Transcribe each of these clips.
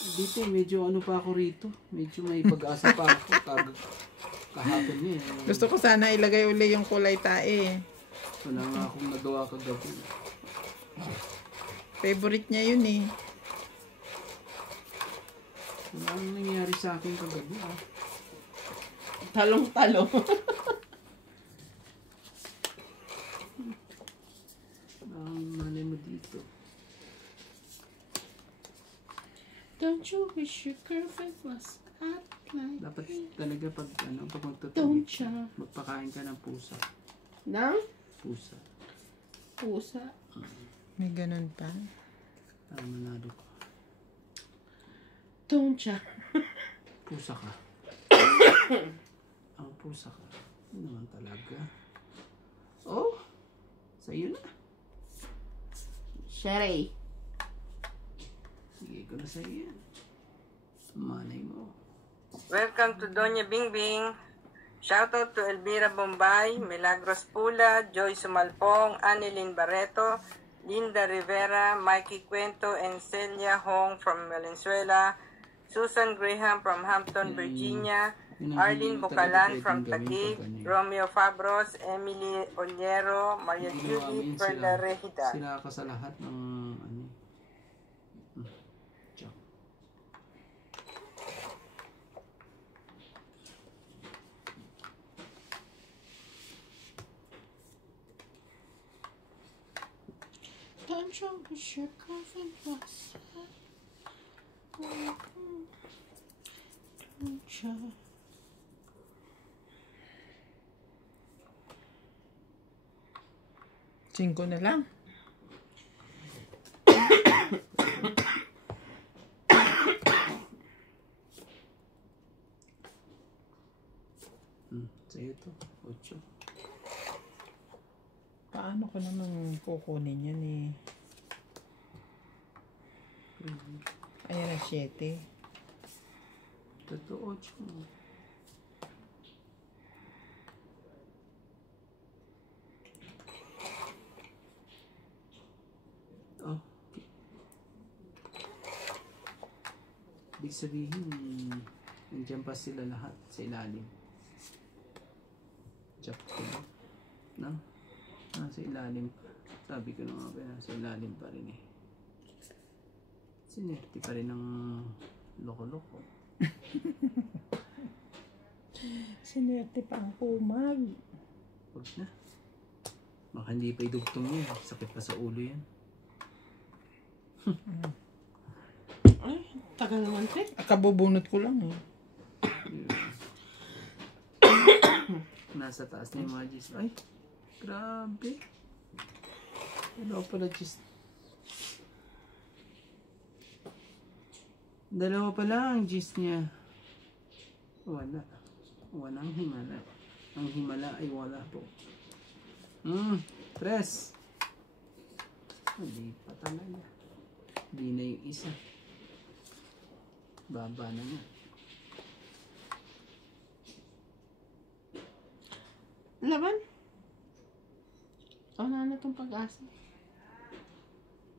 Dito medyo ano pa ako rito. Medyo may pag-asa pa ako. Kahapon niya eh. Gusto ko sana ilagay uli yung kulay tae. Wala nga akong nagawa kagabi. Favorite niya yun eh. Wala nang nangyari sa akin kagabi ah. Talong-talong. Ang malay mo dito. Don't you wish your girlfriend was hot like Dapat me? talaga pag magtutulog Don't ya? magpakain ka ng pusa. Nang? Pusa. Pusa. May ganun pa. Para manalo ko. Don't ya? Pusa ka. Ang pusa ka. Ano naman talaga. Oh! Sa'yo na. Sherry. Sige ko na sa'yo yan. Manay mo. Welcome to Doña Bingbing. Shoutout to Elvira Bombay, Milagros Pula, Joy Sumalpong, Annelyn Barreto, Linda Rivera, Mikey Cuento, and Celia Hong from Valenzuela, Susan Graham from Hampton, Virginia, Arlene Bucalan from Taguig, Romeo Fabros, Emily Oliero, Maria Judy Perla Regida. Sila ka sa lahat ng ano. Tiyak. Don't you wish your girlfriend was hot? Don't ya? 5 na lang. Sa'yo to. 8. Paano ko naman kukunin yan eh? Ayan na 7. Totoo 8. Oh. Ibig sabihin, nandiyan pa sila lahat sa ilalim. Chop ko. No? Nasa ilalim. Sabi ko na nga ba, nasa ilalim pa rin eh. Sinerte pa rin ng loko-loko. Sinerte pa ang kumag. Huwag na. Baka hindi pa idugtong yan. Sakit pa sa ulo yan. Ay, tagal naman, te. Kabubunot ko lang eh. Nasa taas na yung mga G's. Ay, grabe. Dalawa pala G's. Dalawa pala ang G's niya. Wala. Walang himala. Ang himala ay wala po. 3. Hindi pa talaga. Hindi na yung isa. Baba na nga. Laban? Wala na itong pag-asa.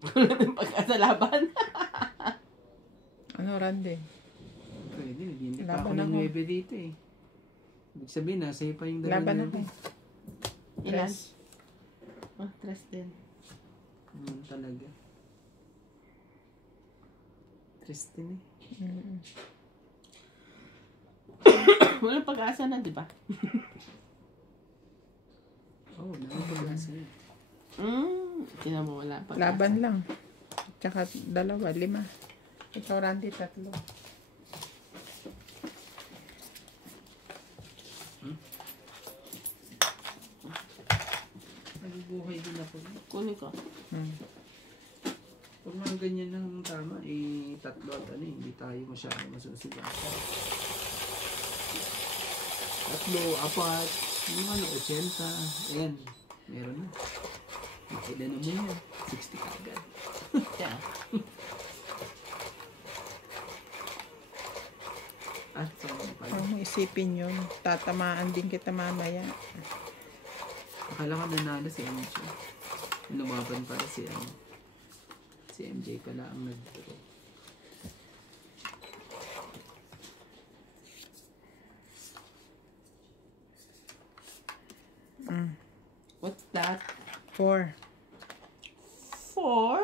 Wala na itong pag-asa laban. Ano, Randy? Pwede. Hindi pa Laban ako ng ako. 9 dito eh. Ibig sabihin, nasa iyo pa yung Laban dalawa. ako. Ilan? Oh, 3 din. Talaga. Tristin eh. Walang pag-asa na, di ba? Oo, nakapag-asa yun. Tinan mo, wala pag-asa. Laban lang. Tsaka 2, 5. Ikaw, Randy, 3. Nabubuhay din ako. Kunin ko. Pag mga ganyan lang ang tama, eh, 3 at ano eh, hindi tayo masyadong masusugat. 3, 4, yung ano, 80. Ayan, meron na. Makailan mo yan. 60 agad. Yeah. At saan mo pala? Huwag mo isipin yun. Tatamaan din kita mamaya. Akala ko nanalo si MJ. Lumaban para si MJ pala ang nag-draw. 4. 4.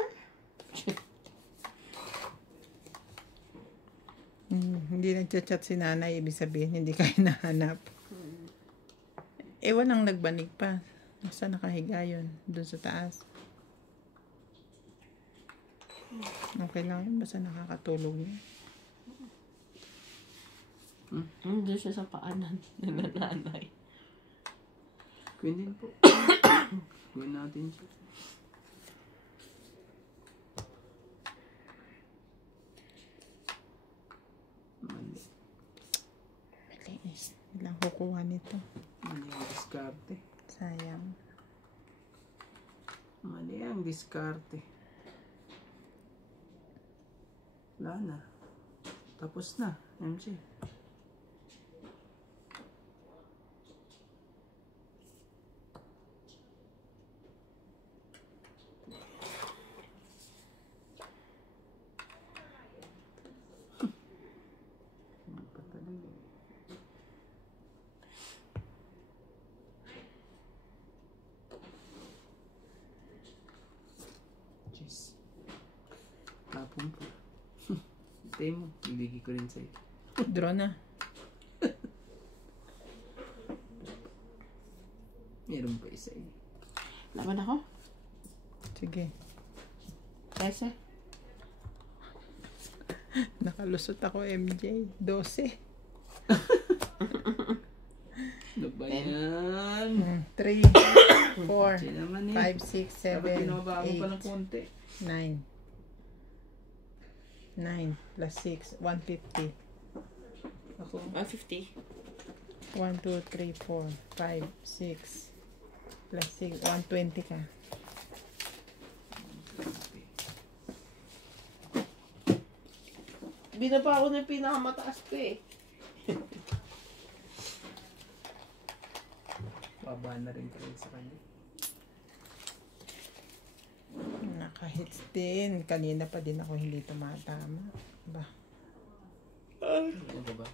Hindi nagchat-chat si nanay, ibig sabihin hindi kayo nahanap. Walang nagbanig pa. Nasa nakahiga yun, dun sa taas. Okay lang yun, basta nakakatulog niya. Doon siya sa paanan ng nanay. Queen din po. Queen natin siya. Mali. Mali. Ilang kukuha nito. Mali ang diskarte. Sayang. Mali ang diskarte. Wala na. Tapos na, MC. Jeez. Tapon po. Tayo mo, ibigay ko rin sa'yo. Draw na. Meron pa isa eh. Laban ako? Sige. 13. Nakalusot ako, MJ. 12. Ano ba yan? 3, 4, Kasi naman 5, 6, 7, Dapat pinabago pa ng 8, konti. 9. 9 plus 6, 150. Ako. 150. 1, 2, 3, 4, 5, 6 plus 6, 120 ka. Binaba ako ng pinakamataas ko eh. Baba na rin pa rin sa kanya. Nakahits din. Kanina pa din ako hindi tumatama. Ba? Ano ba ba?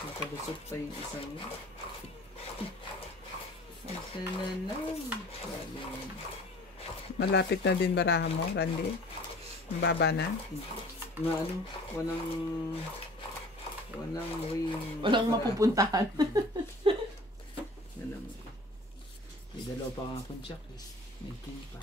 Nakalusot pa yung isang yun. Isa na lang. Galing. Malapit na din baraha mo, Randy? Ang baba na? Na ano, walang way yung... Walang mapupuntahan. Walang way. May dalawa pa nga akong checklist. May king pa.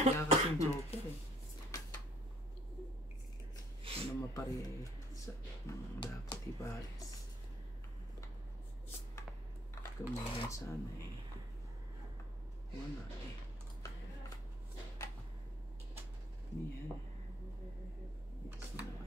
Wala kasing joker eh. Ano mapari sa dapat ipares. Kumagan sana eh. Wala eh. Yan. Yes naman.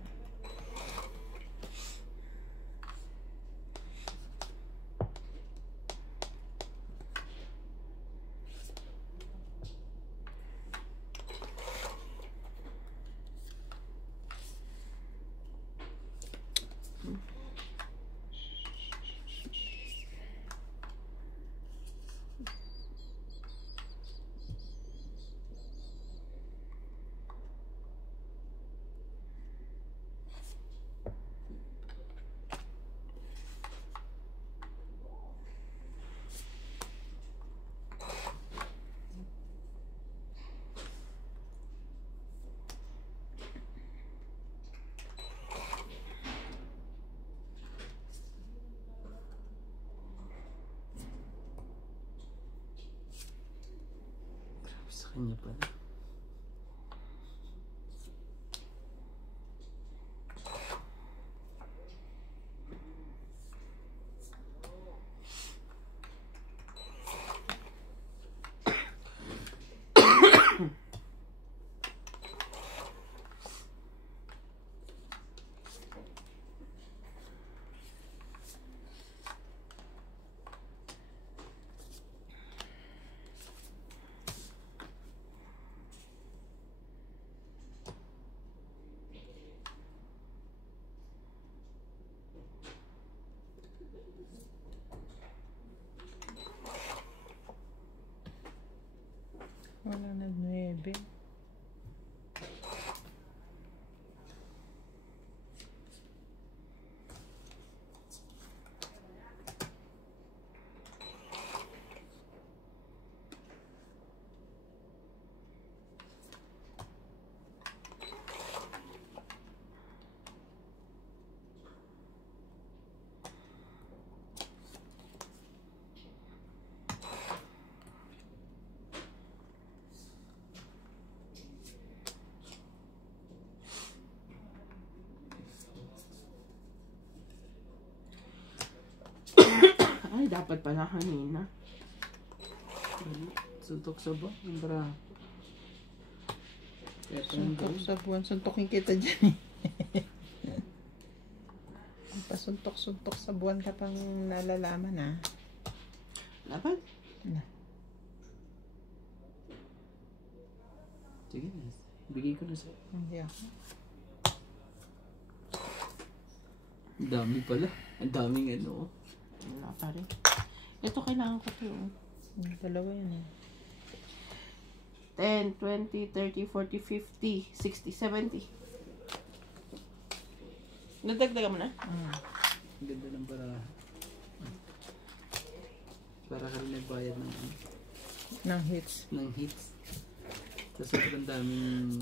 Sa kanya pala. dapat pala kanina. Suntok sa ba? Yung para... Kaya pa yung Suntok gawin. sa buwan. Suntokin kita dyan eh. Pasuntok-suntok sa buwan ka pang nalalaman ah. Laban. Sige na. Bigay ko na sa'yo. Hindi ako. Ang dami pala. Ang daming ano. Wala pa rin. Ito kailangan ko to. Dalawa yan eh. 10, 20, 30, 40, 50, 60, 70. Nadagdagan mo na? Ang ganda ng para... Para ka rin nagbayad ng, Ng hits. ng hits. Sa sobrang daming...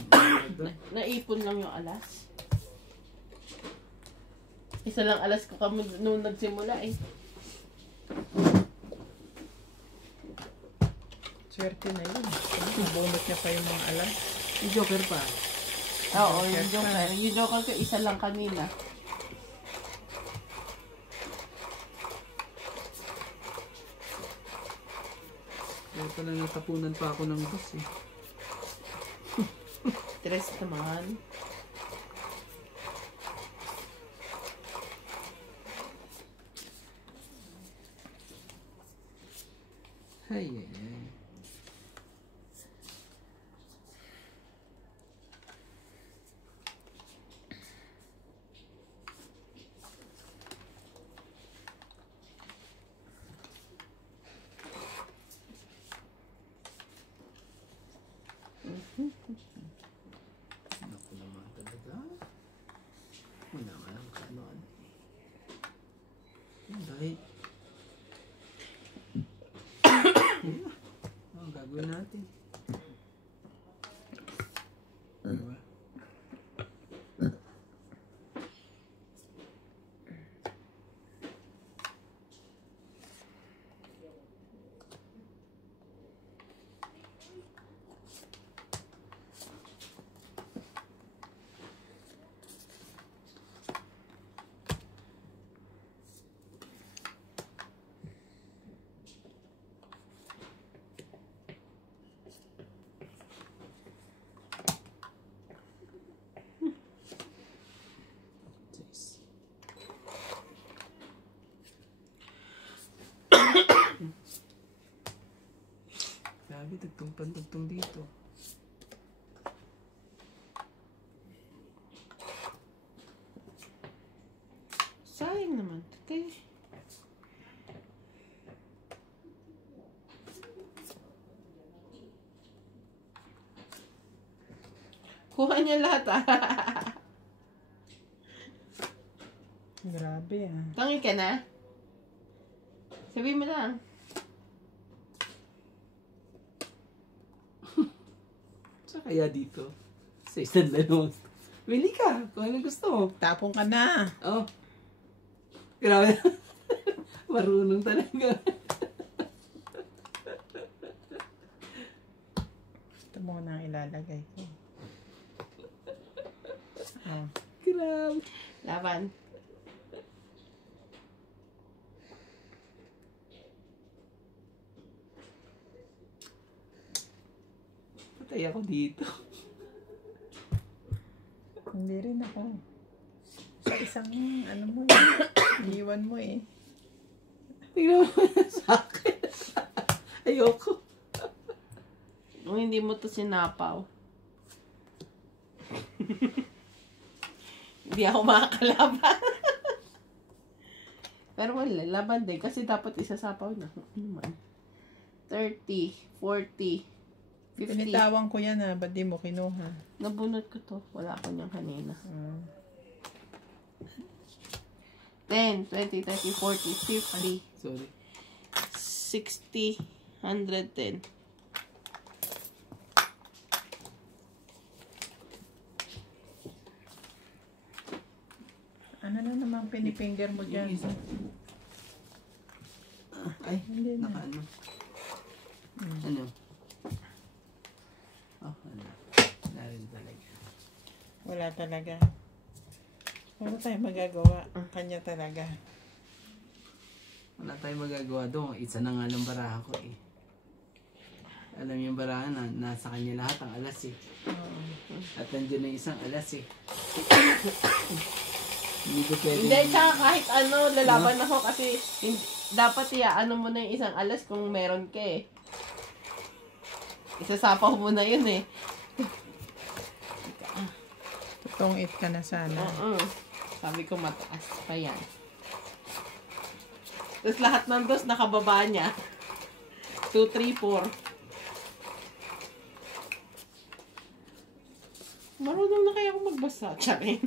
Naipon lang yung alas. Isa lang alas ko kami nung nagsimula eh. Swerte na yun. Nabunot niya pa yung mga alas. Yung Joker pa. Oo, yung joker. Yung joker ko isa lang kanina. Kaya pala natapunan pa ako ng bus eh. Tres naman. Ay, ay, ay. Naku naman talaga. Wala nga lang kaano-ano. Dahil ang gagawin natin. Diba? Jeez. Grabe, tugtong dito. Sayang naman. Okay. Kuha niya lahat ah. Grabe ah. Tangi ka na? Sabihin mo lang. Sa kaya dito? Sa isang dalawang. Pili ka kung ano gusto mo. Tapong ka na. Oh. Grabe. Marunong talaga. Ito mo na ang ilalagay ko. Oh. Grabe. Laban. Patay ako dito. Hindi rin ako. Sa isang ano mo eh. Iwan mo eh. Tingnan mo sa akin. Ayoko. Kung hindi mo to sinapaw. Hindi ako makakalaban. Pero wala, laban din. Kasi dapat isasapaw na. Ano naman? 30, 40, 50. Pinitawan ko yan ah. Ba't di mo kinuha? Nabunot ko to. Wala ko niyang kanina. 10, Mm. 20, 30, 40, 50, Sorry. 60, 110. Ano na naman pinifinger mo Yung dyan? isa. Ay, Hindi na. naka ano. Ano? Oh, ano. Wala rin talaga. Wala talaga. Wala tayong magagawa. Ang kanya talaga. Wala tayong magagawa doon. Isa na nga lang baraha ko eh. Alam yung baraha na nasa kanya lahat ang alas eh. At nandiyan na isang alas eh. Hindi ko pwede. Hindi, tsaka kahit ano, lalaban ako kasi dapat ano mo na yung isang alas kung meron ka eh. Isasapaw mo na yun eh. Tutong 8 ka na sana. Sabi ko mataas pa yan. Tapos lahat ng dos nakababa niya. 2, 3, 4. Marunong na kaya ako magbasa. Charin.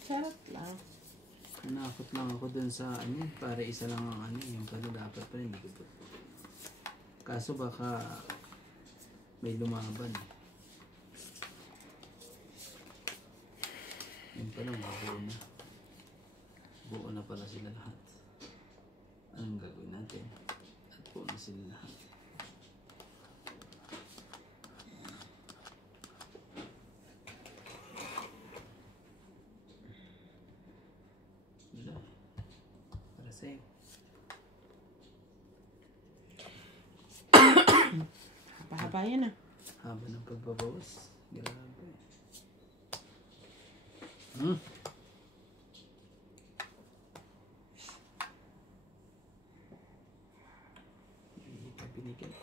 Charot lang. Nanakot lang ako dun sa ano, para isa lang ang ano, yung pala dapat pa hindi ko po. Kaso baka may lumaban. Yung pala mabuo na. Buo na pala sila lahat. Anong gagawin natin? At buo na sila lahat. Wala. Para sa'yo. Haba-haba yan ah. Haba ng pagbabawas. Grabe. Hindi pa binigyan.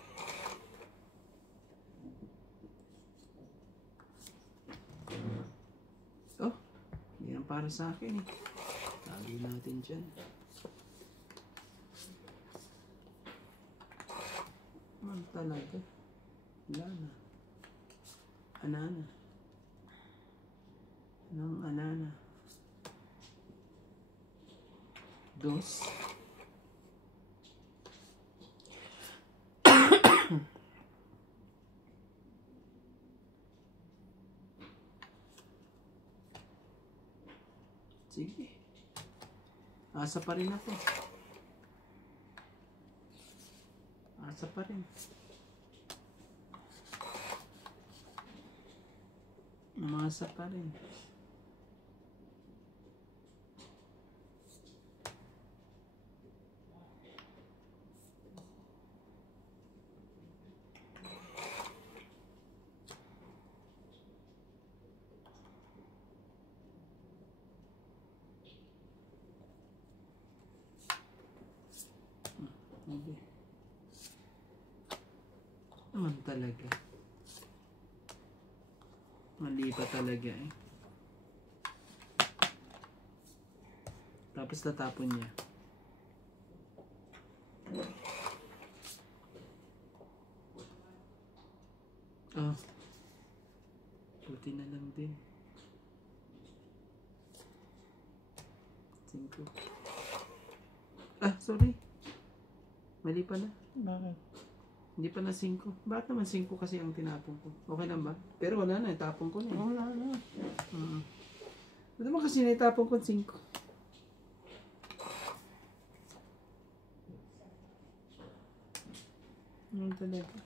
Oh, yan para sa akin eh. Tabi natin dyan. Man talaga. Wala na. Anana. Nang anana. Dos. Sige. Asa pa rin ako. Asa pa rin. Masa pa rin. Okay. Naman talaga. Mali pa talaga eh. Tapos tatapon niya. Ah. Buti na lang din. 5. Ah, sorry. Mali pala. Bakit? Hindi pa na 5. Bakit naman 5 kasi ang tinapon ko? Okay lang ba? Pero wala na, itapon ko na. Wala na. Ano naman kasi naitapon ko 5? Ano talaga?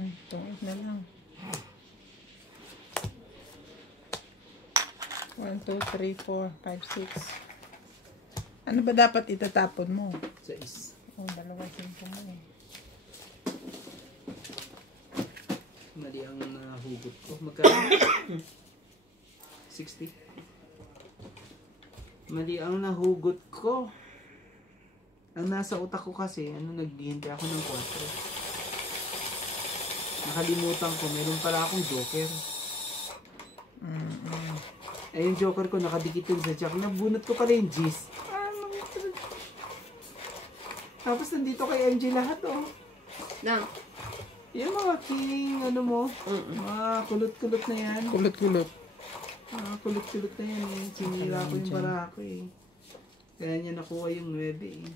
Itong 8 na lang. 1, 2, 3, 4, 5, 6. Ano ba dapat itatapon mo? 6. Oh, 2, 5 mo eh. Mali ang nahugot ko. Magkano? 60. Mali ang nahugot ko. Ang nasa utak ko kasi, naghihintay ako ng 4. Nakalimutan ko, meron pala akong joker. Eh, yung joker ko nakadikit yun sa jack. Nabunot ko pala yung G's. Tapos nandito kay MJ lahat, oh. Nang. Yung mga king, mga kulot-kulot na yan. Kulot-kulot. Mga kulot-kulot na yan, eh. Sinira ko yung bara ko, eh. Kaya niya nakuha yung 9, eh.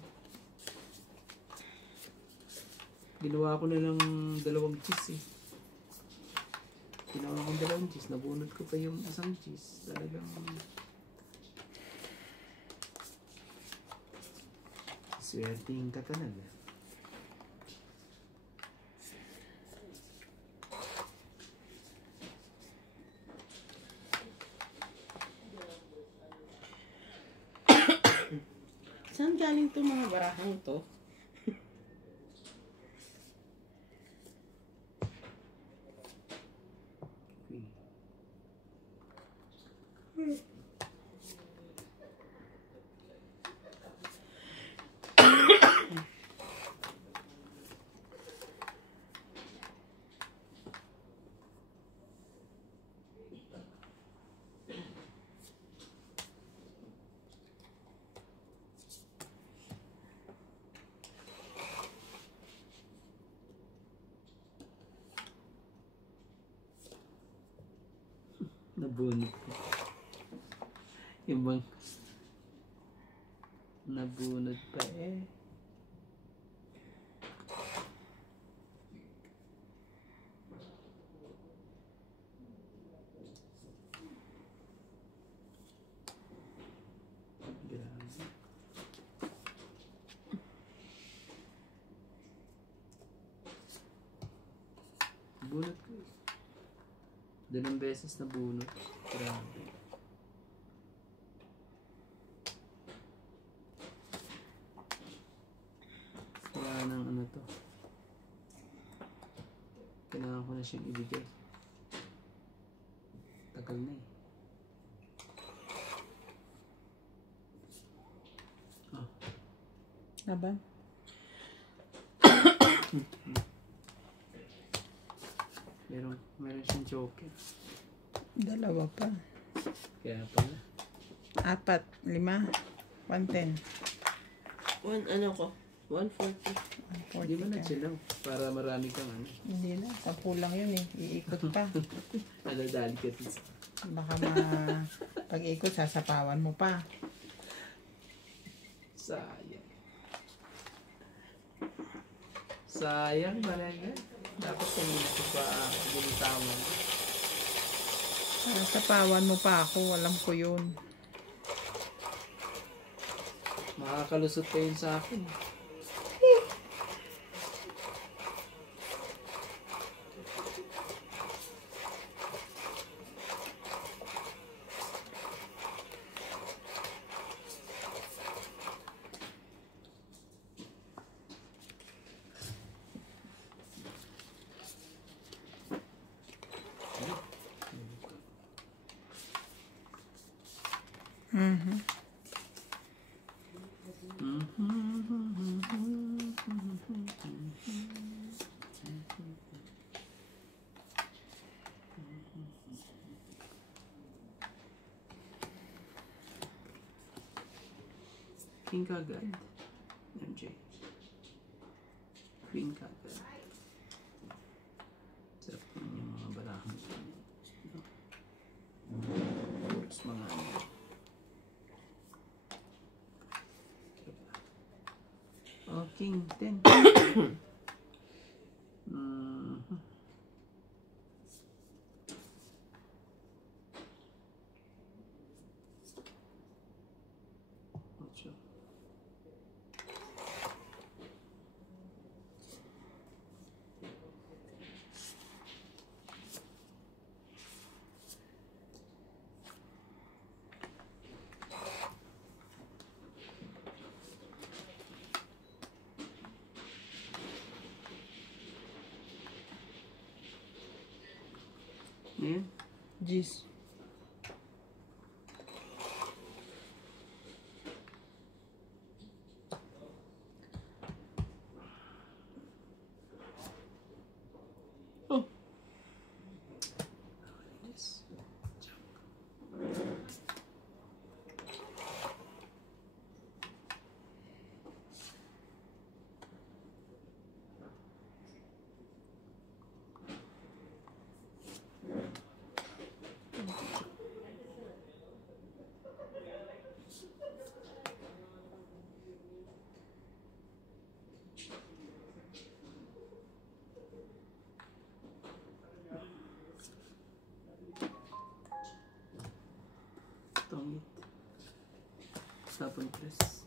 Ginawa ko na lang 2 cheese, eh. Ginawa ko 2 cheese. Nabunot ko pa yung isang cheese. Talagang swerting ka talaga. Saan galing to mga barahang to? Queen. Nabunot ko. Yung bang nabunot pa eh. Grabe. Bunot ko eh. Dalawang beses na bunot. Grabe. Wala nang ano to. Kailangan ko na siyang ibigay. Tagal na eh. Oh. Laban. Meron siyang joker. Dalawa pa. Kaya pala. 4, 5, 110. Ano ko? 140. 140 Hindi mo ka. nagsilaw. Para marami kang ano. Hindi na. 10 lang yun eh. Iikot pa. Nadadali ka dito. Baka pag-ikot, sasapawan mo pa. Sayang. Sayang talaga. Dapat kanina ko pa ginitawan. Sasapawan mo pa ako. Alam ko yun. Makakalusot pa yun sa akin. Mhm. King kagad. MJ. Queen kagad. Sarap naman yung mga barahan. Puros mga ano. Oh, King 10. Ocho. Yan. Jeez. Oh. Yes. Tongit. Tapon press.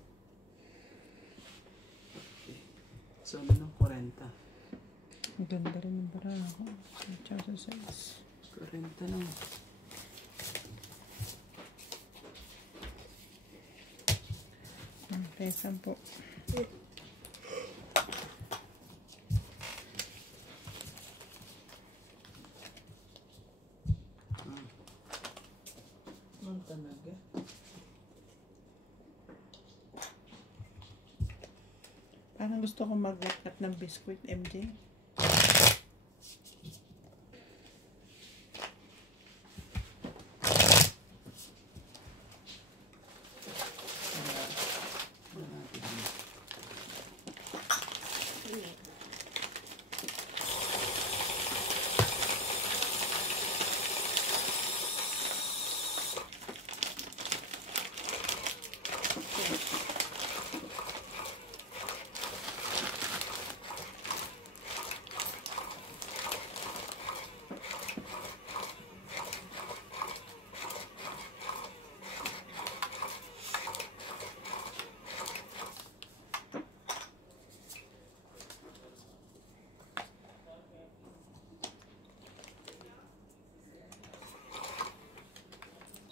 Okay. So, ano ng 40? Ang ganda rin yung baraha ko. Tsaka sa size. 40 lang. Kaya 10. Ano talaga? Parang gusto ko mag-lakap ng biskuit, MJ.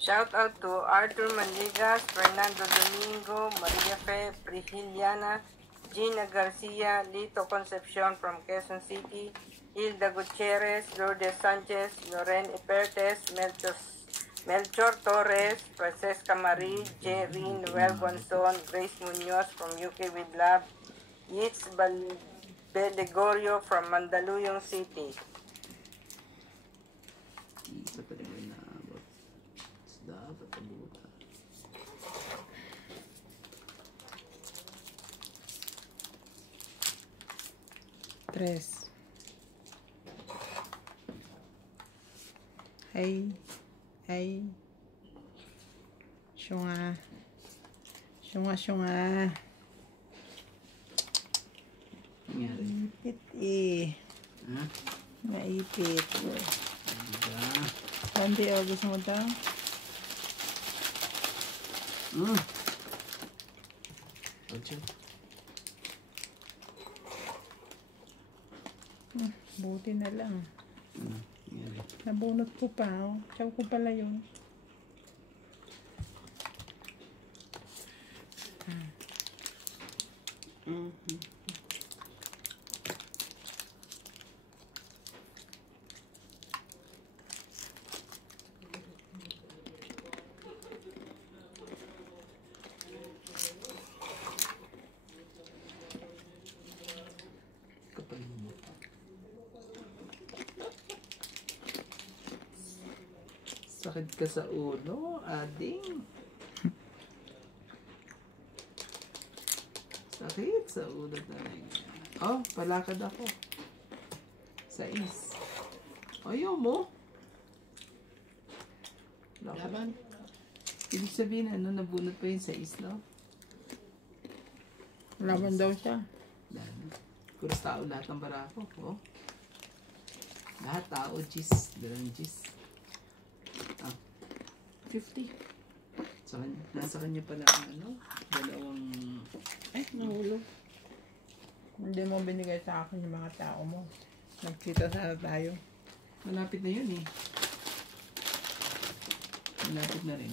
Shout out to Arthur Manligas, Fernando Domingo, Maria Fe, Prisciliana, Gina Garcia, Lito Concepcion from Quezon City, Hilda Gutierrez, Lourdes Sanchez, Loren Ipertes, Melchor Torres, Francesca Marie, Jerry Noel Gonzon, Grace Munoz from UK with Love, Yitz Belegorio from Mandaluyong City. Isa pa rin may naabot. Dapat abutan. Tres. Ay. Syunga. Syunga. Nangyari. Ipit eh. Ha? Naipit. Diba? Monday, August mo daw? Ocho. Buti na lang. Nangyari. Nabunot ko pa. Oh. Chow ko pala yun. Kapal mo. Sakit ka sa ulo, ading. Sakit sa ulo talaga. Oh, palakad ako. Sais. Ayaw mo. Lakad. Laban. Ibig sabihin, nabunot pa yung sais, no? Laban daw siya. Dahil, kuros tao lahat ng barako. Oh. Lahat tao, gis. Dalang gis. 50. Sa kanya, nasa kanya pala ang dalawang... Ay, nahulog. Hindi mo binigay sa akin yung mga tao mo. Nagkita sana tayo. Malapit na yun eh. Malapit na rin.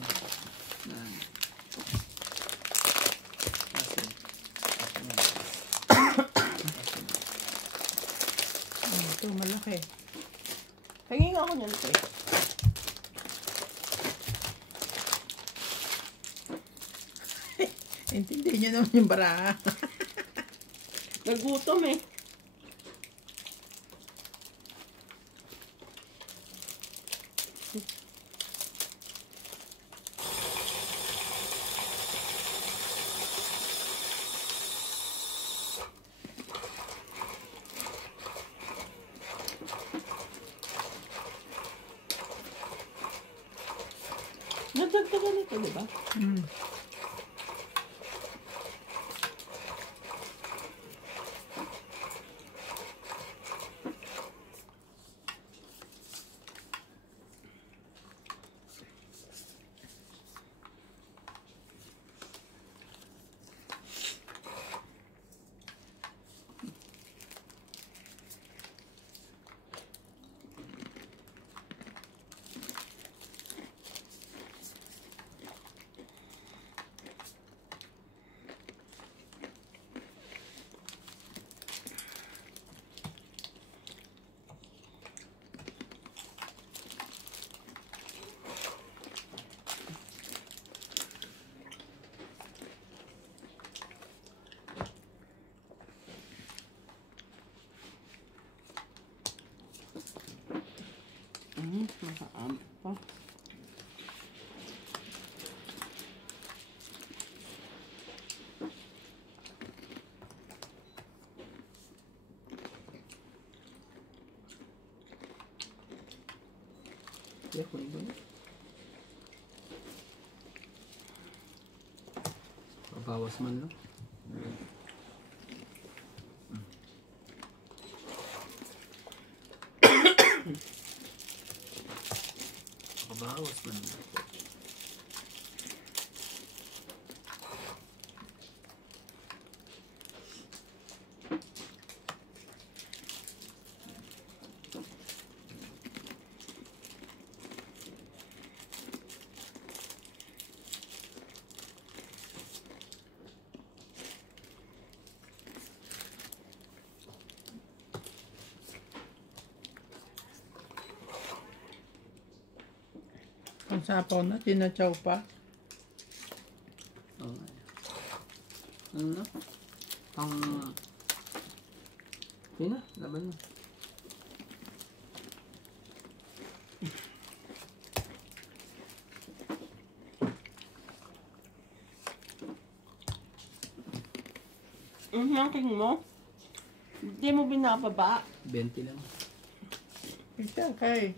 Ito, malaki. Hanging ako niyan, te. Intindihin niyo naman yung baraha. Nagutom eh. Nadagdagan ito, di ba? Sige, kunin ko na. Pabawas man lang. Pabawas man lang. Ang sapaw na, tinachaw pa. Okay. Ano na? Ang... Okay na, laban na. Ang king mo? Hindi mo binababa. 20 lang. Ito, kay.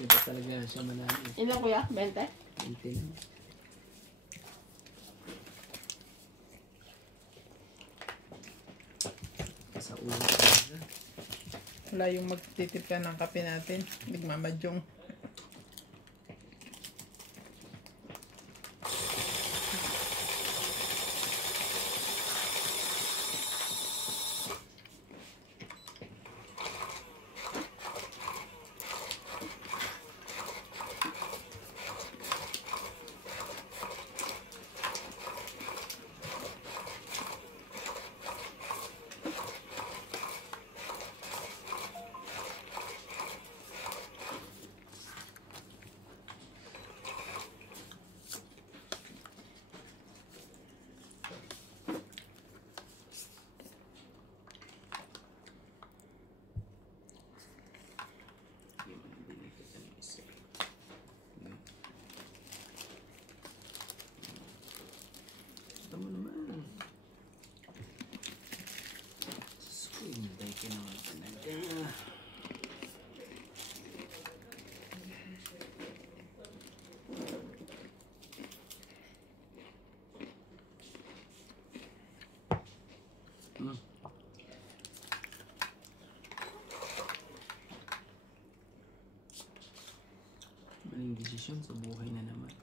Kasi pa talaga siya malami. Ilan kuya? 20? 20 lang. Sa ulo talaga. Wala yung magtitipla ng kape natin. Nagmamadyong. Tama naman. Hintay ka naman talaga. Maling desisyon sa buhay na naman.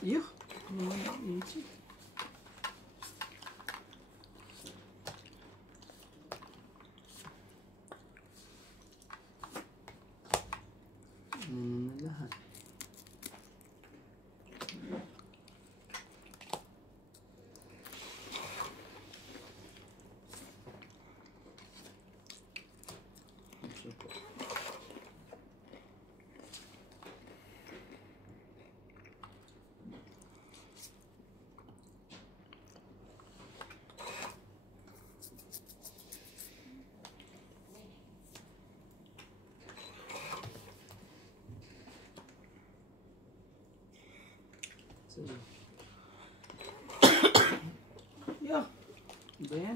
Yuh! Ano naman ang inchi? Ano na lahat? Ito po. Sige. Yo! Ba yan?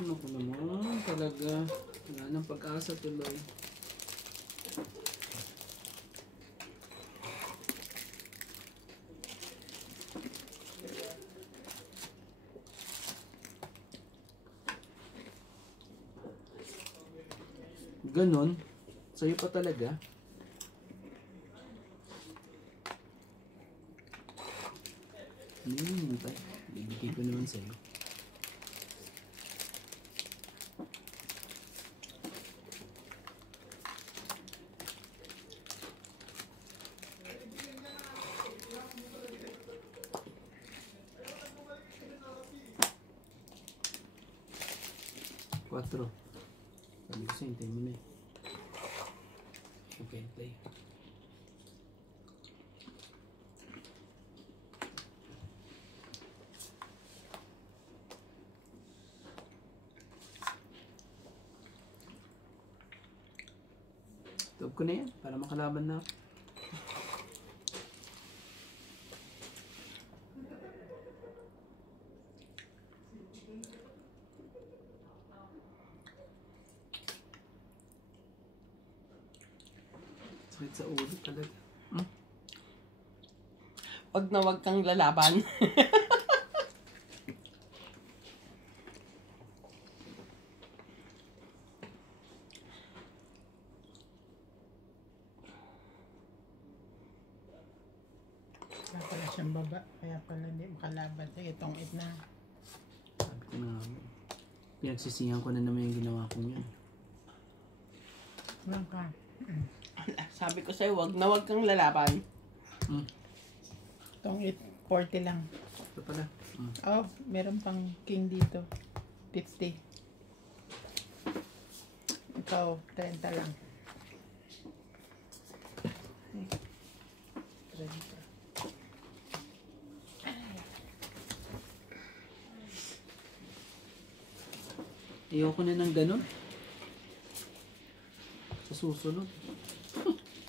Ano ko naman talaga? Wala nang pag-asa tuloy. Ganon? Sa'yo pa talaga? Hintay. Bibigay ko naman sa'yo. Quatro. Sabi ko sa'yo, hintay mo na eh. Okay, hintay. Stop ko na yan para makalaban na ako. Sakit sa ulo talaga. Wag na wag kang lalaban. Wala pala siyang baba. Kaya pala hindi makalaban. Sige, itong it na. Sabi ko na nga. Pinagsisihan ko na naman yung ginawa ko niyan. Wala ka. Sabi ko sa'yo, wag na wag kang lalaban. Itong it, 40 lang. Ito pala. Oh, meron pang king dito. 50. Ikaw, 30 lang. 30. Ayoko na ng ganun. Sa susunod.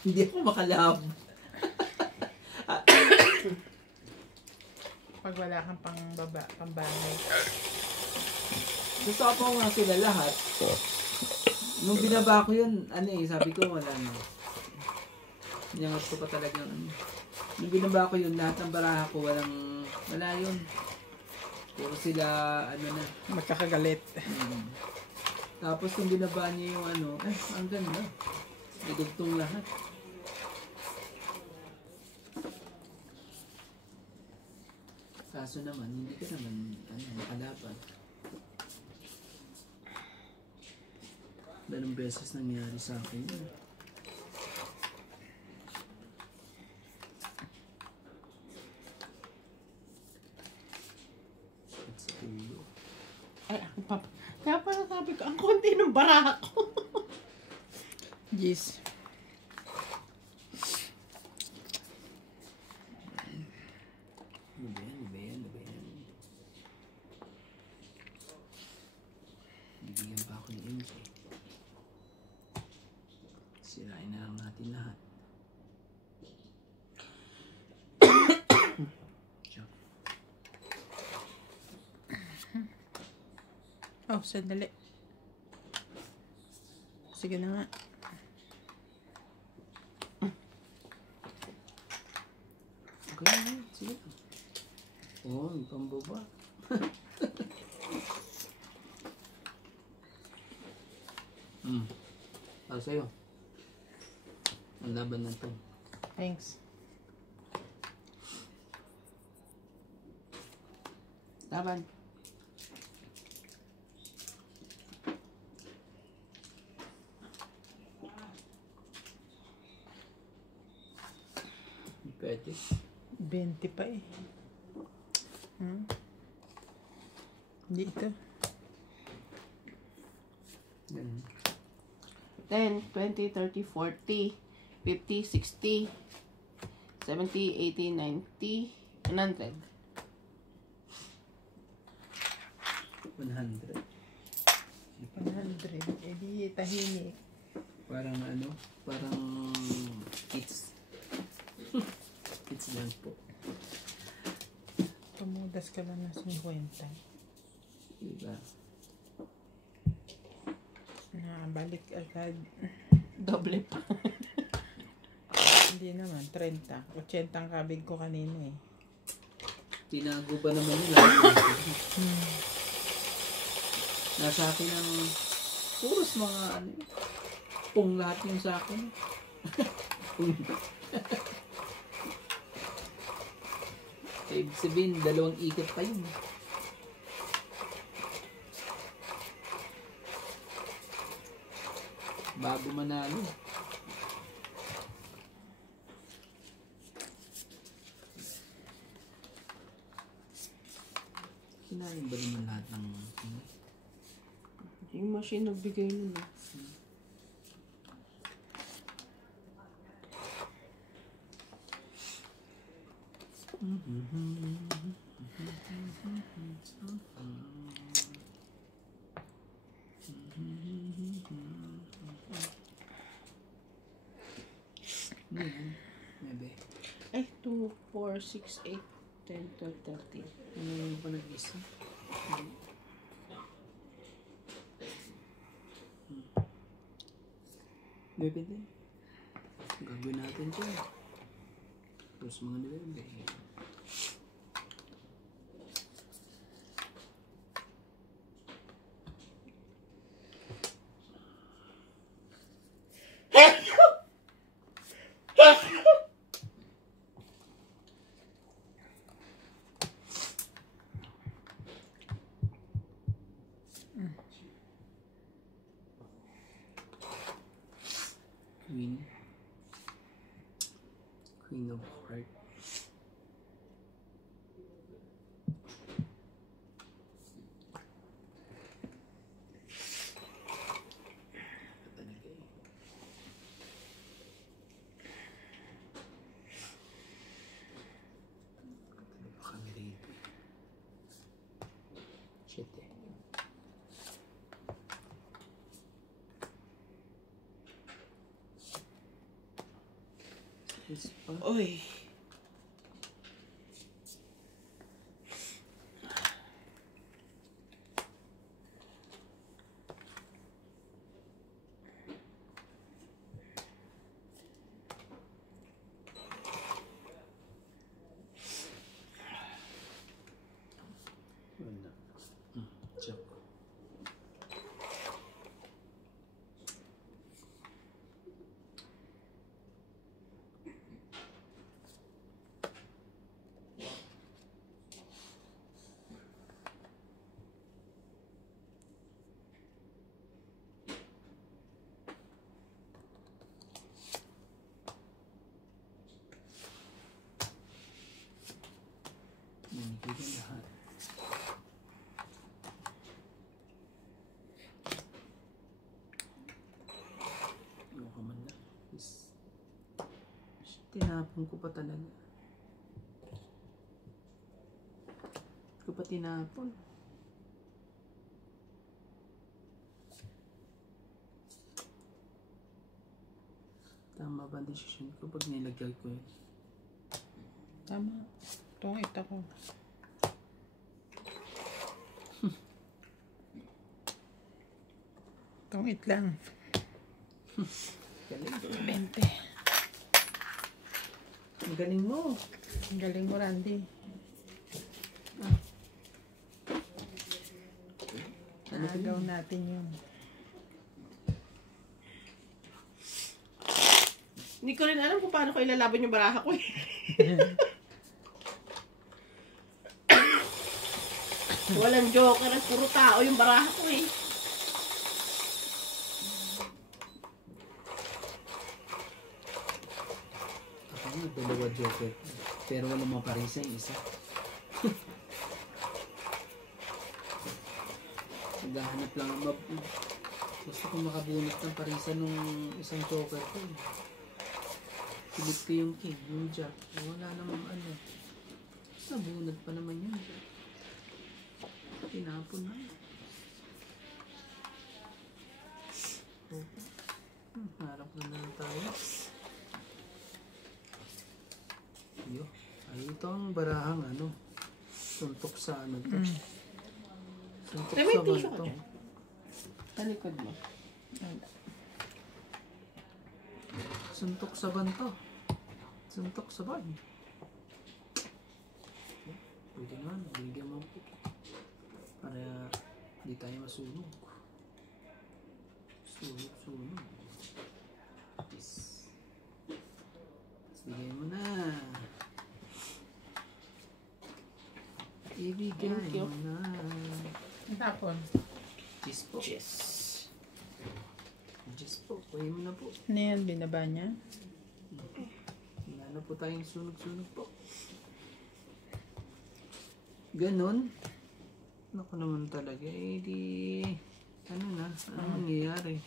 Hindi ako makalab. Pag wala kang pang baba, pang bahay. Nasapaw nga sila lahat. Nung binaba ko yun, sabi ko wala na. Niyangat ko pa talaga yung Nung binaba ko yun, lahat ng baraha ko wala yun. Puro sila, na. Magkakagalit. Tapos nung binaba niya yung ang ganda. May dugtong lahat. Kaso naman, hindi ka naman, makalaban. Dalawang beses nangyari sa akin yun. Sakit sa ulo. Ay, kaya pala sabi ko, ang konti ng baraha ko. Yes. Ano ba yan? Bibigyan pa ako ng MK. Sirain na lang natin lahat. Oh, sandali. Sige na nga. Okay, sige. Oh, yung pambaba. Para sa'yo. Ang laban na to. Thanks. Laban. Pwede. 20 pa eh. Hindi ito. Ganun. 10, 20, 30, 40, 50, 60, 70, 80, 90, 100. 100. 100. Eh di tahimik. Parang parang kids. Kids lang po. Tumudas ka lang ng 50. Diba? Balik agad. Doble pa. Hindi naman, 30. 80 ang kabig ko kanina eh. Tinago ba naman yun lahat? Nasa akin ang puros mga pung lahat yung sa akin. Ibig sabihin, 2 ikot pa yun. Bago manalo. Kinain ba naman lahat ng Yung machine nagbigay nun. Ano yan? Maybe. Ay, 2, 4, 6, 8, 10, 12, 13. Ano pa nag-isa? Bebe din. Gagawin natin ito. Tapos mga nilebe. Queen. Queen of Hearts. Talaga eh. Ano pa kami rito? Shit eh. Yes, pa. Uy. Wala. Joke. Nanigyan lahat. Ano ka man lang. Tinapon ko pa talaga. Ko pa tinapon. Tama ba ang desisyon ko pag nilagay ko yun? Tama. Tungit ako. Tungit lang. Galing. 20. Ang galing mo. Ang galing mo, Randy. Naagaw natin yun. Hindi ko rin alam kung paano ko ilalaban yung baraha ko eh. Walang joker at puro tao yung baraha ko eh. Ako nga, dalawa joker. Pero walang maparisa yung isa. Naghahanap lang. Gusto ko makabunot ng parisa nung isang joker ko. Silip ko yung king, yung jack. Wala namang ano. Nabunot pa naman yun. Tinapon na. Harap na lang tayo. Yo. Ay, ito ang barahang ano. Suntok sa ano to. Suntok May sa tissue ka banto. dyan? Sa likod mo. Suntok sa banto. Suntok sa ban. Pwede naman, bigyan mo po. Para hindi tayo masunog. Sunog. Yes. Bigay mo na. Ibigay Thank you. mo na. Tapon. Cheese po. Yes. Cheese po. Kuhin mo na po. Ano yan? Binaba niya? Wala na po tayong sunog-sunog po. Ganon. Naku naman talaga. Eh di... Ano na? Ano nangyayari?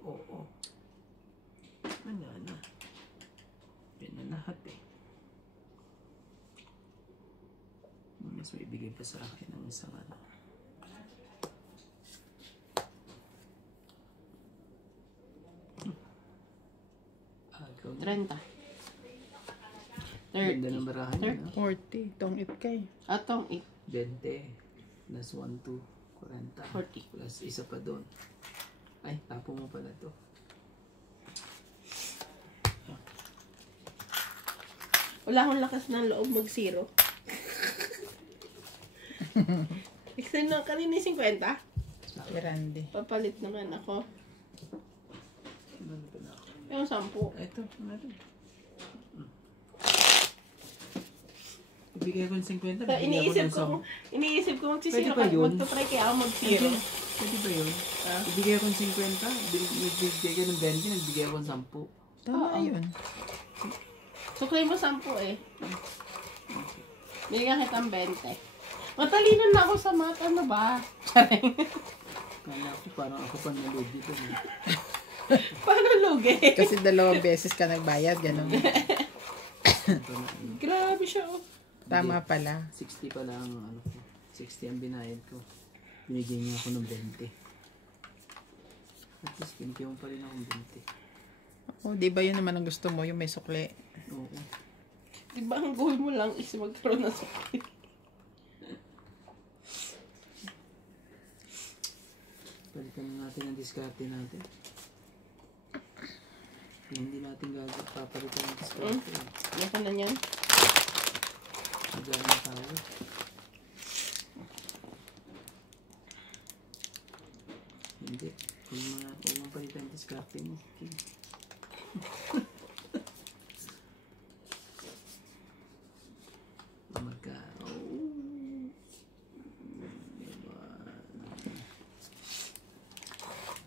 Oo. Ano na? Yan na lahat eh. Mas may ibigay pa sa akin ng isang ano. Ikaw na. 30. Ganda ng 30. barahan yun, ah. 40. Tong it kay. Atong 8. 20. Plus 1, 2, 40. 40. Plus isa pa doon. Ay, tapo mo pala to. Wala akong lakas ng loob mag-0. Extend na kanina yung 50. Si Randy. Papalit naman ako. Ano pa na ako? Yung 10. Ito, meron. Ibigay ko ng 50. So, iniisip ko Pwede magsisiro ba ka. yun? Magtutry kaya ako mag-0. Pwede ba yun? Ibigay ko ng 50. Nagbigay ko ng 20. Nagbigay ko ng 10. Tama Oo. yun. Suklay mo 10 eh. Bigyan kitang 20. Matalino na ako sa math. Ano ba? Charing. Kala ko parang ako pa nalog dito. Paano lugi? Kasi 2 beses ka nagbayad, ganun. Grabe siya oh. Tama pala. 60 pala ang ano ko. 60 ang binayad ko. Binigyan niya ako ng 20. At least pinigyan pa rin akong 20. Oh, di ba yun naman ang gusto mo, yung may sukli? Oo. Diba ang goal mo lang is magkaroon ng sakit? Palitan na natin ang diskarte natin. Hindi natin papalitan ang diskarte. Yan ka na yan. Magana tayo. Hindi. Huwag mong palitan ang diskarte mo. Okay.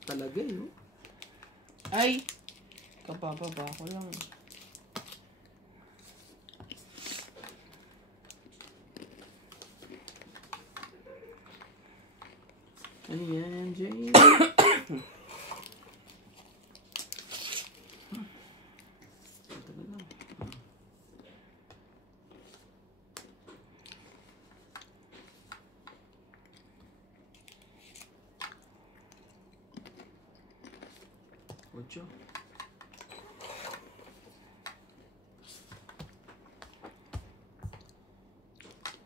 Talaga yun. Ay! Kabababa ko lang. Ano yan, Jane? Tagal lang. Ocho.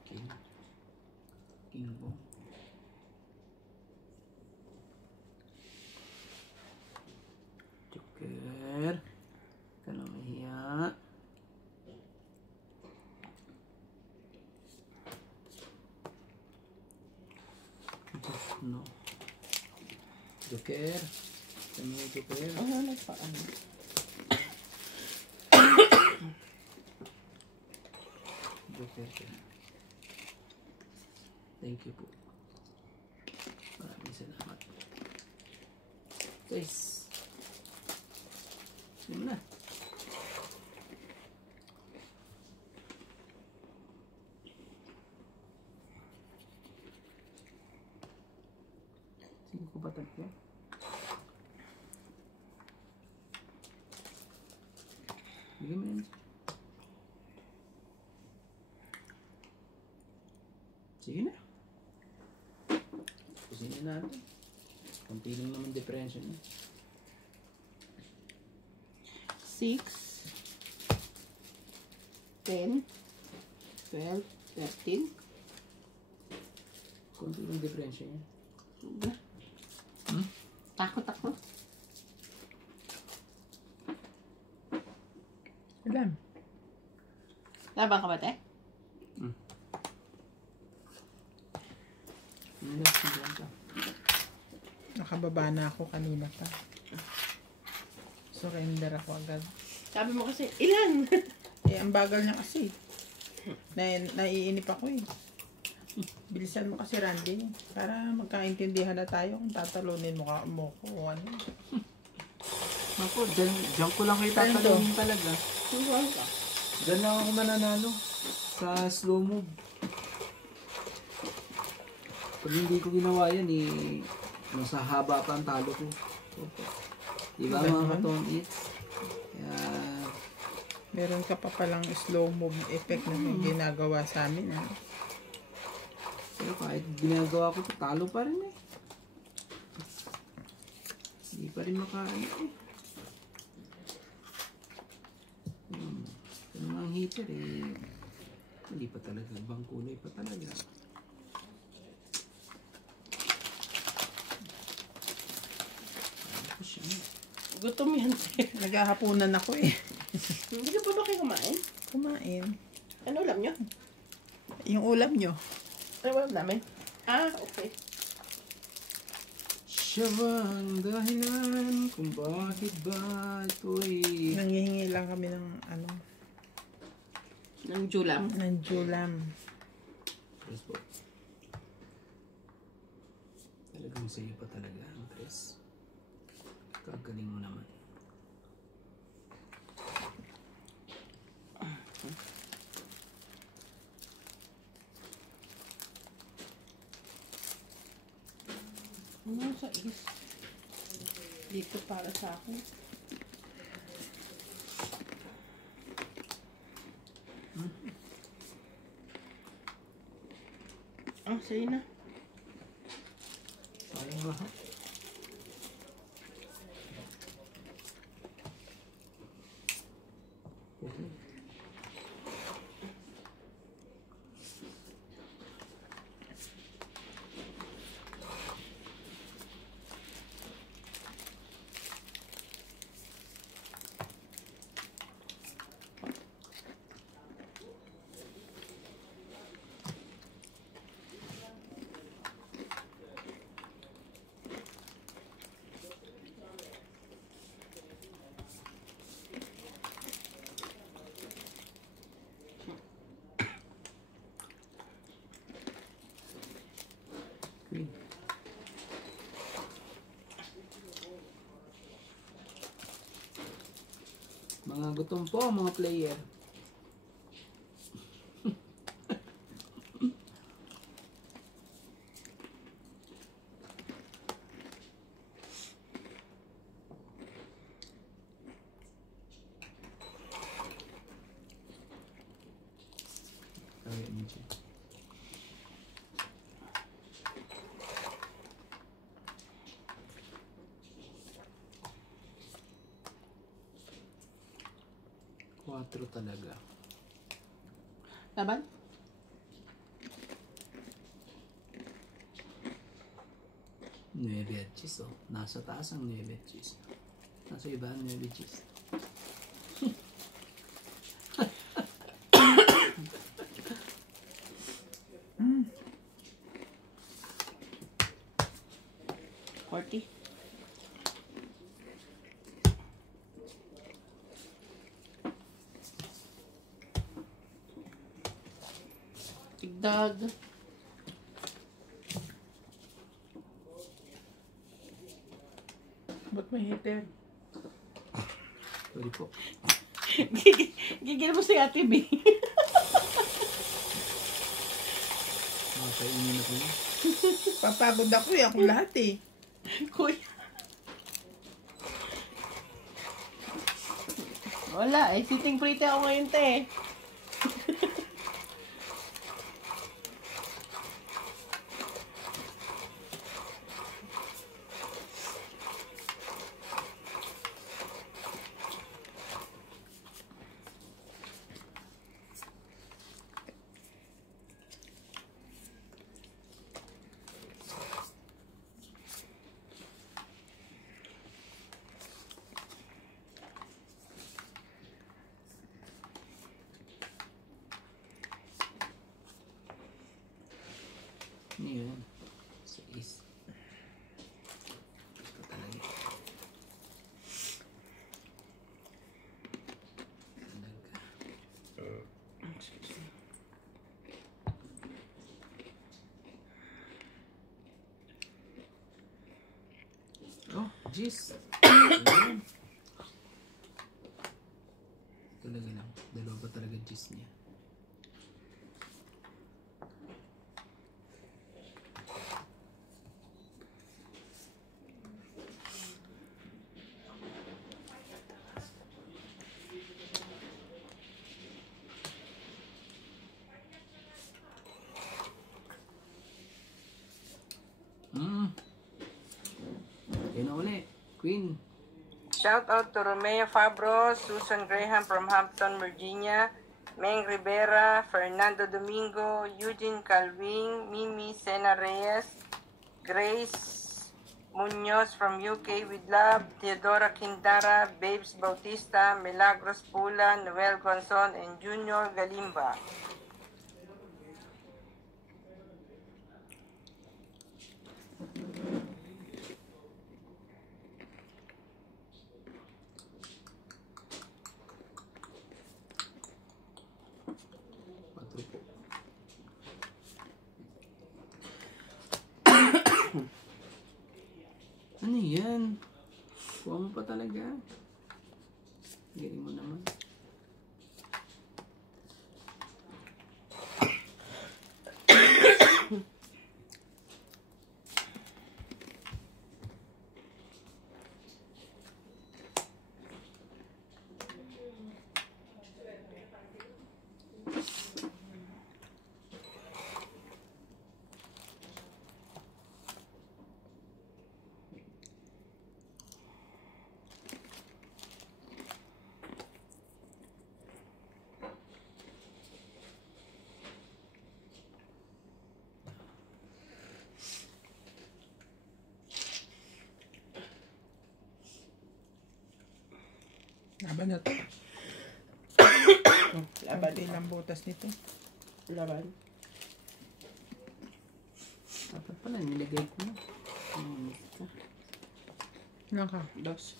King. King po. Joker. Ka na mahiya. No. Joker. Ano yung Joker? Ano na pa? Ano? Joker. Thank you po. Maraming salamat. Guys. Sige mo na. Sige ko ba tatlo? Bigyan mo yan. Sige na. Pusin na natin. Kunti lang naman differential niya. 6 10 12 13 Kunti lang differential niya. Sobra. Takot ako. Alam. Laban ka ba, te? Ano na, sigyan ka. Nakababa na ako kanina pa. Surrender ako agad. Sabi mo kasi, ilan? Eh, ang bagal niya kasi. Naiinip ako eh. Bilisan mo kasi, Randy. Para magkaintindihan na tayo kung tatalunin mo ko ano. Ako, dyan ko lang kayo tatanungin talaga. Subuhan ka. Dyan lang ako mananalo. Sa slow move. Pag hindi ko ginawa yan, eh, nasa haba pa ang talo ko. Diba mga katong eats? Kaya, Meron ka pa palang slow move effect na ginagawa sa amin. Ha? pero kahit ginagawa ko, talo pa rin eh. Hindi pa rin makaano eh. teacher eh. Hindi pa talaga. Ibang kulay pa talaga. Ano siya? Gutom yan. Naghahapunan ako eh. Hindi ka pa ba kayo kumain? Kumain. Ano ulam nyo? Yung ulam nyo. Ano ulam namin? Ah, okay. Siya ba ang dahilan kung bakit ba ito'y... Nanghihingi lang kami ng ano, Ng julam. ng julam. Yes po. Talagang sa'yo pa talaga, Andres. Kagaling mo naman. Ano sa is? Dito para sa akin. Ah, sa'yo na. Sayang lahat. Okay. Queen. Mga gutom po, mga player. Kaya mo dyan. Quatro talaga. Laban? Nueve at cheese, oh. Nasa taas ang nueve at cheese. Nasa iba ang nueve cheese. Forty. Tigdag. Ba't may heater? Sorry po. Gigil mo si Ate B. Makainin na po yun. Papagod ako eh. Ako lahat eh. Kuya. Wala eh. Sitting pretty ako ngayon, te. Ano yun? Sa is. Ito talaga. Talaga. Oh, jeez. Ayan. Talaga lang. Dalawa pa talaga jeez niya. Yan na uli. Queen. Shout out to Romeo Fabro, Susan Graham from Hampton, Virginia, Meng Rivera, Fernando Domingo, Eugene Calving, Mimi Sena Reyes, Grace Munoz from UK with love, Theodora Quintara, Babes Bautista, Milagros Pula, Noel Gonzon, and Junior Galimba. Ano yan? Kuha mo pa talaga. Galing mo naman. Laban na to. Laban. Konti lang butas nito. Laban. Dapat pala, nilagay ko na. Naka. Dos.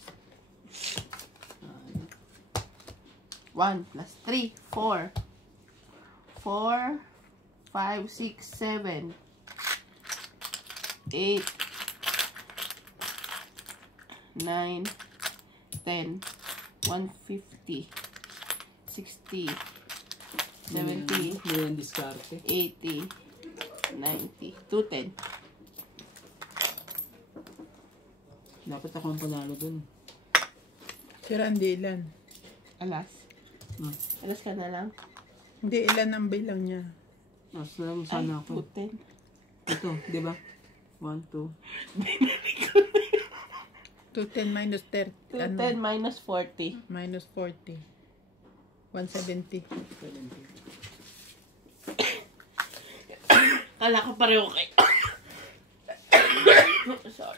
1 plus 3, 4. 4, 5, 6, 7, 8, 9, 10, 150, 60, 70, May yung diskarte. 80, 90, 210. Dapat ako ang panalo dun. Si Randy ilan? Alas. Hmm. Alas ka na lang. Hindi, ilan ang bilang niya? Mas lang Ay, sana ako. 210. Ito, di ba? 1, 2. 210 minus 30. 210 minus 40. Minus 40. 170. 70. Kala ko pareho kay... Sorry.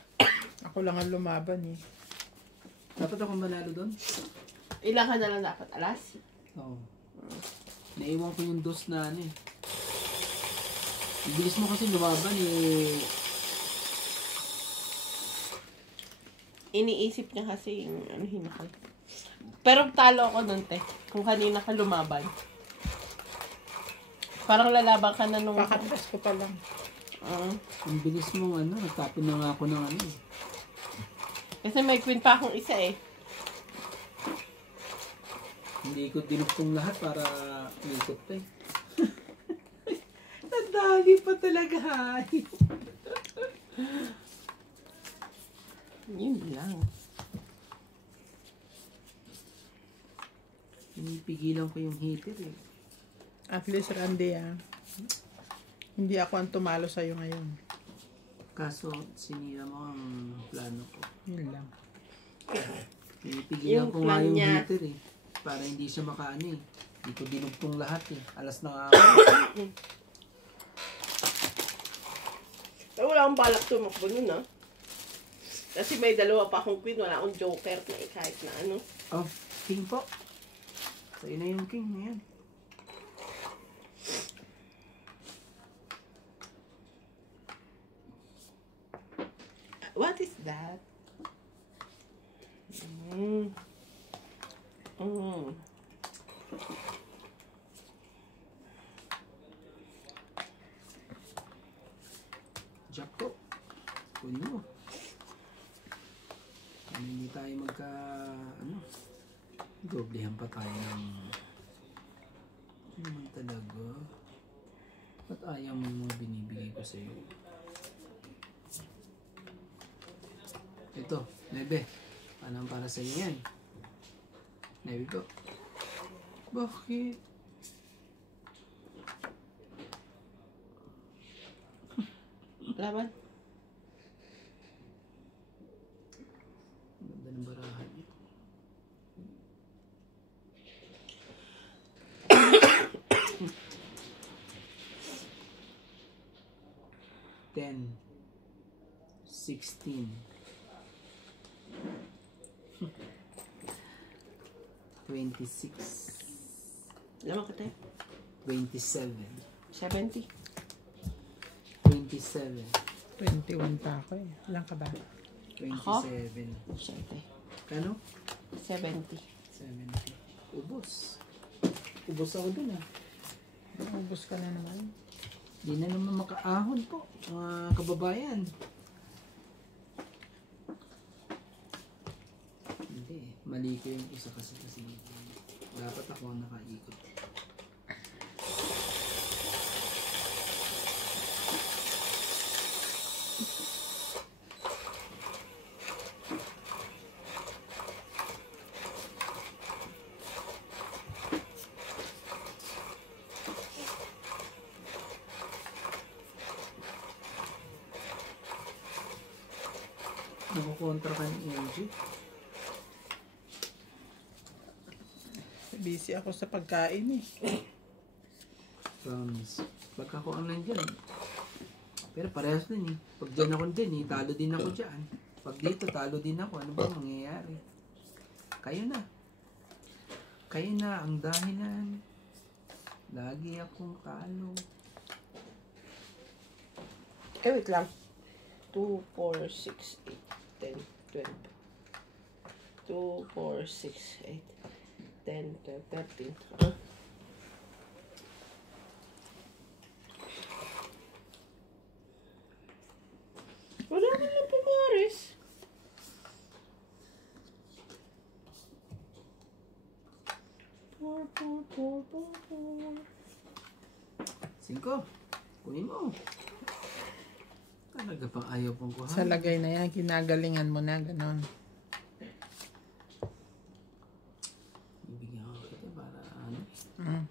Ako lang ang lumaban eh. Dapat akong manalo dun? Ilan ka na lang dapat? Alas? Oo. Naiwan ko yung dos na ano eh. Bilis mo kasi lumaban eh. Iniisip niya kasi yung ano hinakal. Pero talo ako nun, te. Kung kanina ka lumaban. Parang lalaban ka na nung... Pakatras ko pa lang. Ang bilis mo ano, nagtapon na nga ako ng ano eh. Kasi may queen pa akong isa eh. Hindi ko dinugtong lahat para ikot pa eh. Nadali pa talaga. Yun lang. Pinipigilan ko yung hater eh. At least Randy hindi ako ang tumalo sa'yo ngayon. Kaso sinira mo ang plano ko. Yun lang. Pinipigilan Yung ko nga plan yung niya. hater eh. Para hindi siya makaano eh. Hindi ko dinugtong lahat eh. Alas na nga Pero wala akong balak tumakbo nun, ah. Kasi may dalawa pa akong queen, wala akong joker na kahit na ano. Oh, king po. Sa'yo na yung king. Ayan. What is that? Mm. Mm. Jack po. Puno. Ano, hindi tayo magka... Ano? Doblehan pa tayo ng... Ano naman talaga? Ba't ayaw mo yung mga binibigay ko sa'yo? Ito, 9. Anong para sa'yo yan? 9 po. Bakit? Laban? Ganda ng barahan niya. 10, 16, 26, Lama ka tayo. 27, 70. 27, 21 pa ako eh. Ilan ka ba? 27. Siyempre. Kano? 70. 70. Ubos. Ubos ako dun ah. Ubus ka na naman. Di na naman makaahon po, mga kababayan. Hindi, mali ko yung isa kasi dapat ako ang nakaikot. Nakukontra ka ni MG. Busy ako sa pagkain eh. Promise. Pagka ako ang nandyan. Pero parehas din eh. Pag dyan ako din eh, talo din ako dyan. Pag dito, talo din ako. Ano ba mangyayari? Kayo na. Kayo na ang dahilan. Lagi akong talo. Wait lang. 2, 4, 6, 8, 10, 12. 2, 4, 6, 8, 10, 12, 13. Wala man lang pumaris. Four. 5. Kunin mo. Talaga pang ayaw pong kuha. Sa lagay na yan, kinagalingan mo na, ganon. Ibigyan ko kita para ano. Mm.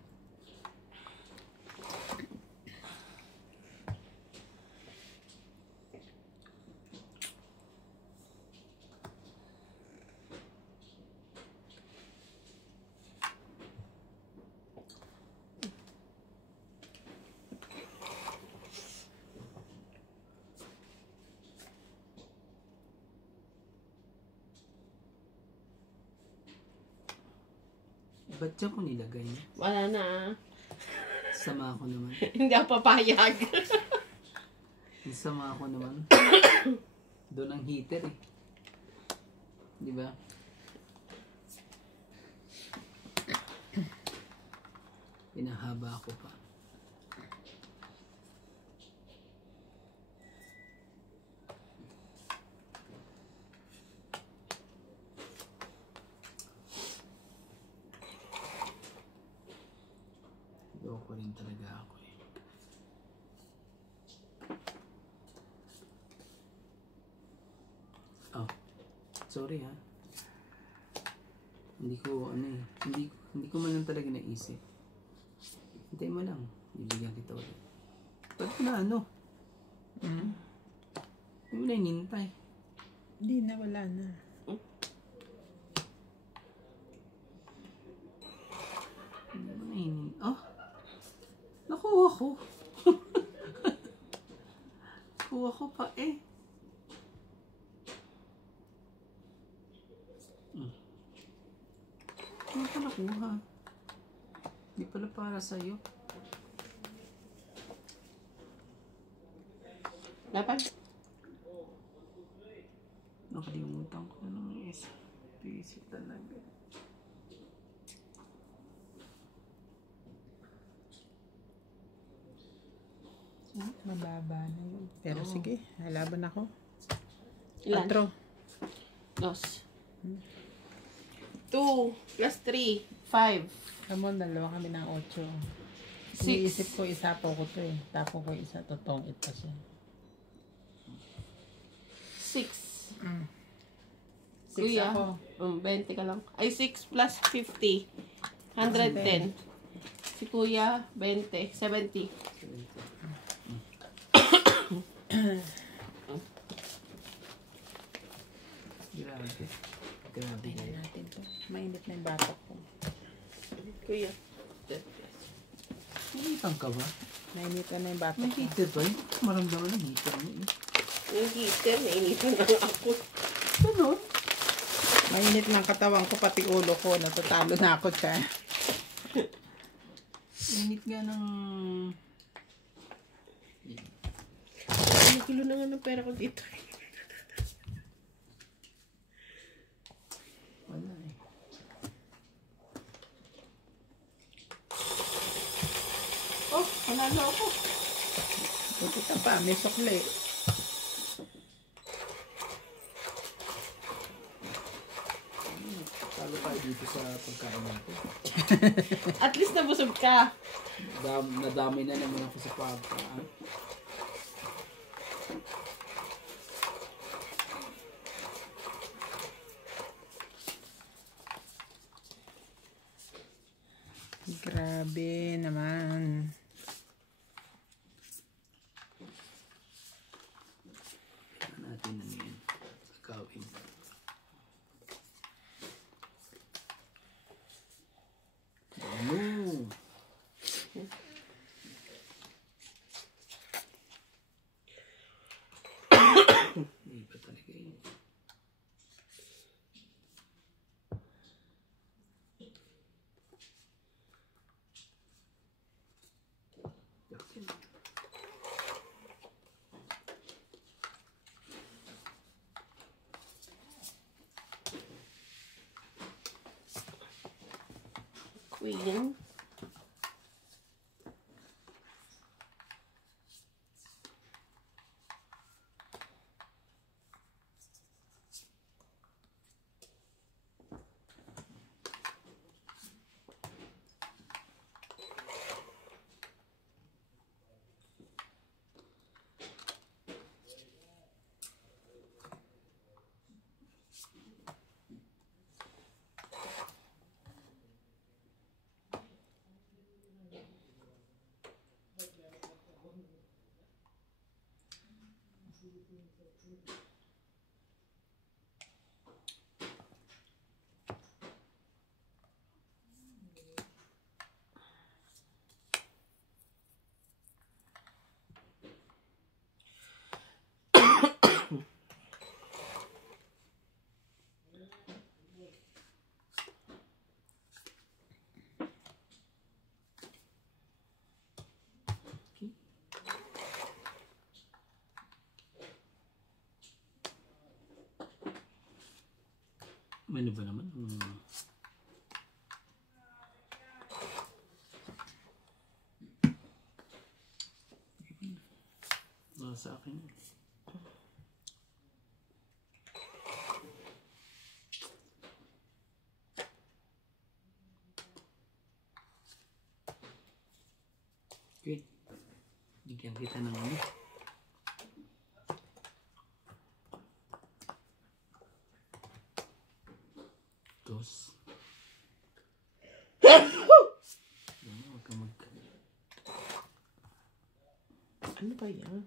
Ba't dyan ko nilagay? Wala na. Sama ako naman. Hindi ako papayag. Sama ako naman. Doon ang heater eh. Di ba? Pinahaba ako pa. Loko rin talaga ako eh. Oh, sorry ha. Hindi ko ano eh. Hindi ko man lang talaga naisip. Hintayin mo lang. Bibigyan kita ulit. Ba't ko na ano? Mm. Hindi mo na hinintay. Hindi na, wala na. Hindi mo na hinintay. Oh! Nakuha ko. Nakuha ko pa eh. Ano ka nakuha? Hindi pala para sa'yo. Dapat? Nakalimutan ko ng isa. Busy talaga. Mababa na yun. Pero Oo. sige, halaban ako. Ilan? 4. 2. 2 plus 3. 5. Come on, dalawa kami ng 8. 6. Iniisip ko, isapo ko to eh. Tapo ko isa, totoong ito siya. 6. Mm. 6 Kuya. ako. 20 ka lang. Ay, 6 plus 50. 110. Si Kuya, 20. 70. Grabe. Grabe Tingnan kayo. natin to. Mainit na yung batok ko. Kuya, 10 plus. Nalitan ka ba? Nainitan na yung bata May ko. heater ba yun? Maramdaman ng heater mo eh. Yung heater, nainitan na ako. Ano? Mainit ng katawan ko, pati ulo ko. Natatalo na ako dyan. Init nga ng... Ano kilo na nga ng pera ko dito. Wala eh. Oh, panalo ako. Buti ka pa, may sukli. Talo tayo dito sa pagkain natin. At least nabusog ka. Nadamay na naman ako sa pagkain. Grabe naman. Tignan natin ano yan. Gagawin. Ano? Hindi ba talaga yun? Queen. Ano ba naman? Sa akin. Okay. Bigyan kita ng ano. Dos. Huwag ka mag... Ano ba yan?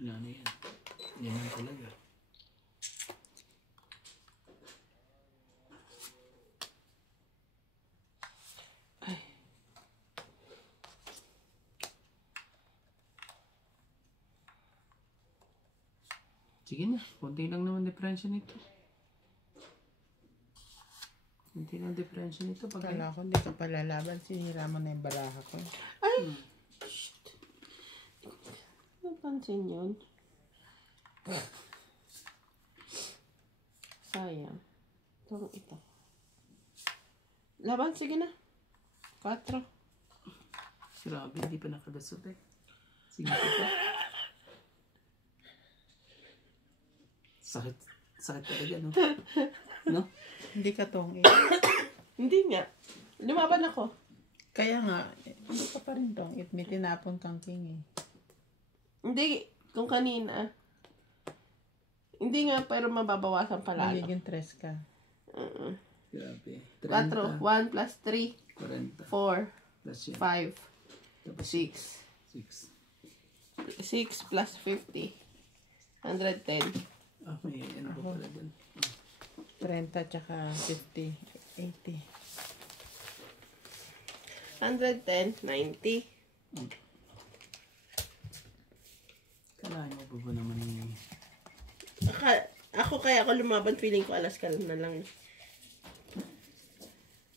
Wala na yan. Yan lang talaga. Sige na, konti lang naman diferensya nito. Konti lang diferensya nito. Kala ko hindi ka palalaban. Sinira mo na yung baraha ko. Ay! Shit. Napansin yun. Sayang. Ito. Laban, sige na. 4. Grabe, hindi pa nakagasot eh. Sige pa. Sakit talaga, no? No? Hindi ka tong Hindi nga. Lumaban ako. Kaya nga, hindi ka pa rin tong may tinapon kang king eh. Hindi. Kung kanina. Hindi nga, pero mababawasan pala. Magiging 3 ka. Grabe. 4. 1 plus 3. 40. 4. Plus yan. 5. Tapos 6. 6. 6 plus 50. 110. Ah, may ano pa pala dun. 30 tsaka 50. 80. 110, 90. Kailangan mo pa ba naman yung... Ako kaya ako lumaban, feeling ko alas ka na lang.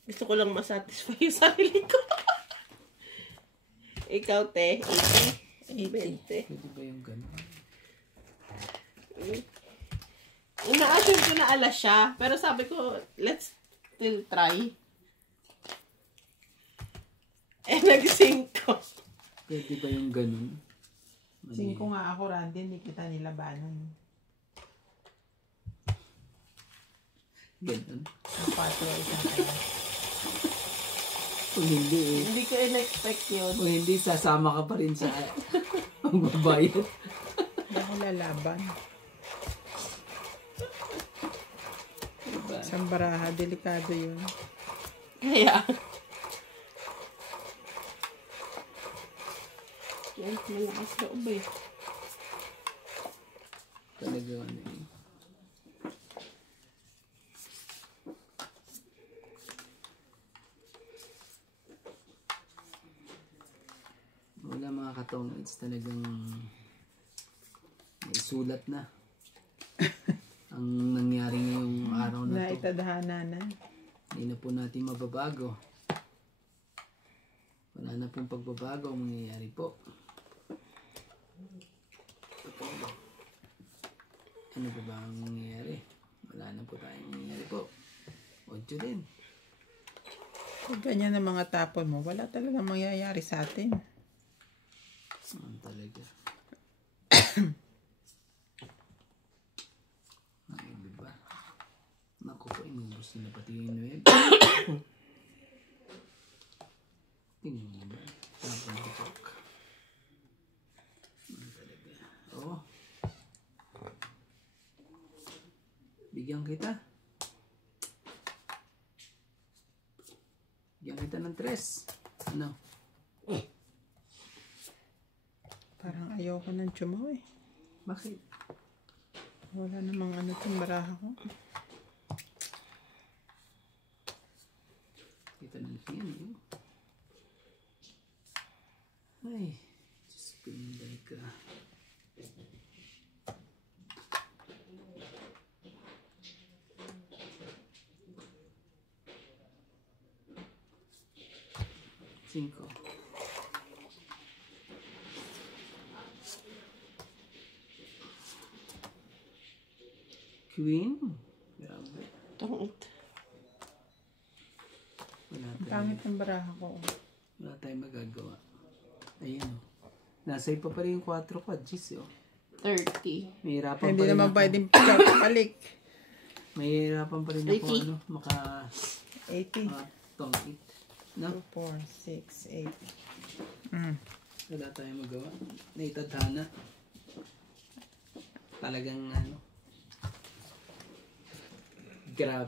Gusto ko lang masatisfy yung sarili ko. Ikaw, te, 80. 20. Pwede ba yung gano'n? Ina-assume ko na alas siya, pero sabi ko, let's still try. Nag-sync ko. Pwede ba yung gano'n? 5 nga ako, Randy. Hindi kita nilabanan. Gano'n? Ang 4 isang kaya. Kung hindi eh. Hindi ko in-expect yun. Kung hindi, sasama ka pa rin sa magbabayad. Hindi ako lalaban. Diba? Isang baraha, delikado yun. Kaya. Yan, malakas loob eh. Talaga ano eh. Wala mga katong, it's talagang may sulat na. Ang nangyari ngayong araw na to. Naitadhana na. Hindi na po natin mababago. Wala na pong pagbabago ang mangyayari po. Ano ba ang mangyayari? Wala na po tayong mangyayari po. 8 din. Pag ganyan ang mga tapon mo, wala talaga mangyayari sa atin. Talaga. Ay, diba? Naku po, inubos nila pati yung web. Tingnan mo ba? Tapon titok. Talaga. Oo. Bigyan kita. Bigyan kita ng 3. Ano? Parang ayoko ng tsumo eh. Bakit? Wala namang ano itong baraha ko. Kita na lang yan yun. Ay, Diyos pinday ka. Cinco. Queen? Grabe. Tungit. Wala Ang tayong, pangit ng baraha ko. wala tayong magagawa. Ayun o. Nasa ipa pa rin yung 4 quadris oh. 30. Mahirapan Hindi pa rin naman ako. pwedeng palik. Mahirapan pa rin ako 80. ano, 80. tongit. No? 2, 4, 6, 8. Wala tayong magawa. Naitadhana. Talagang ano. Grabe.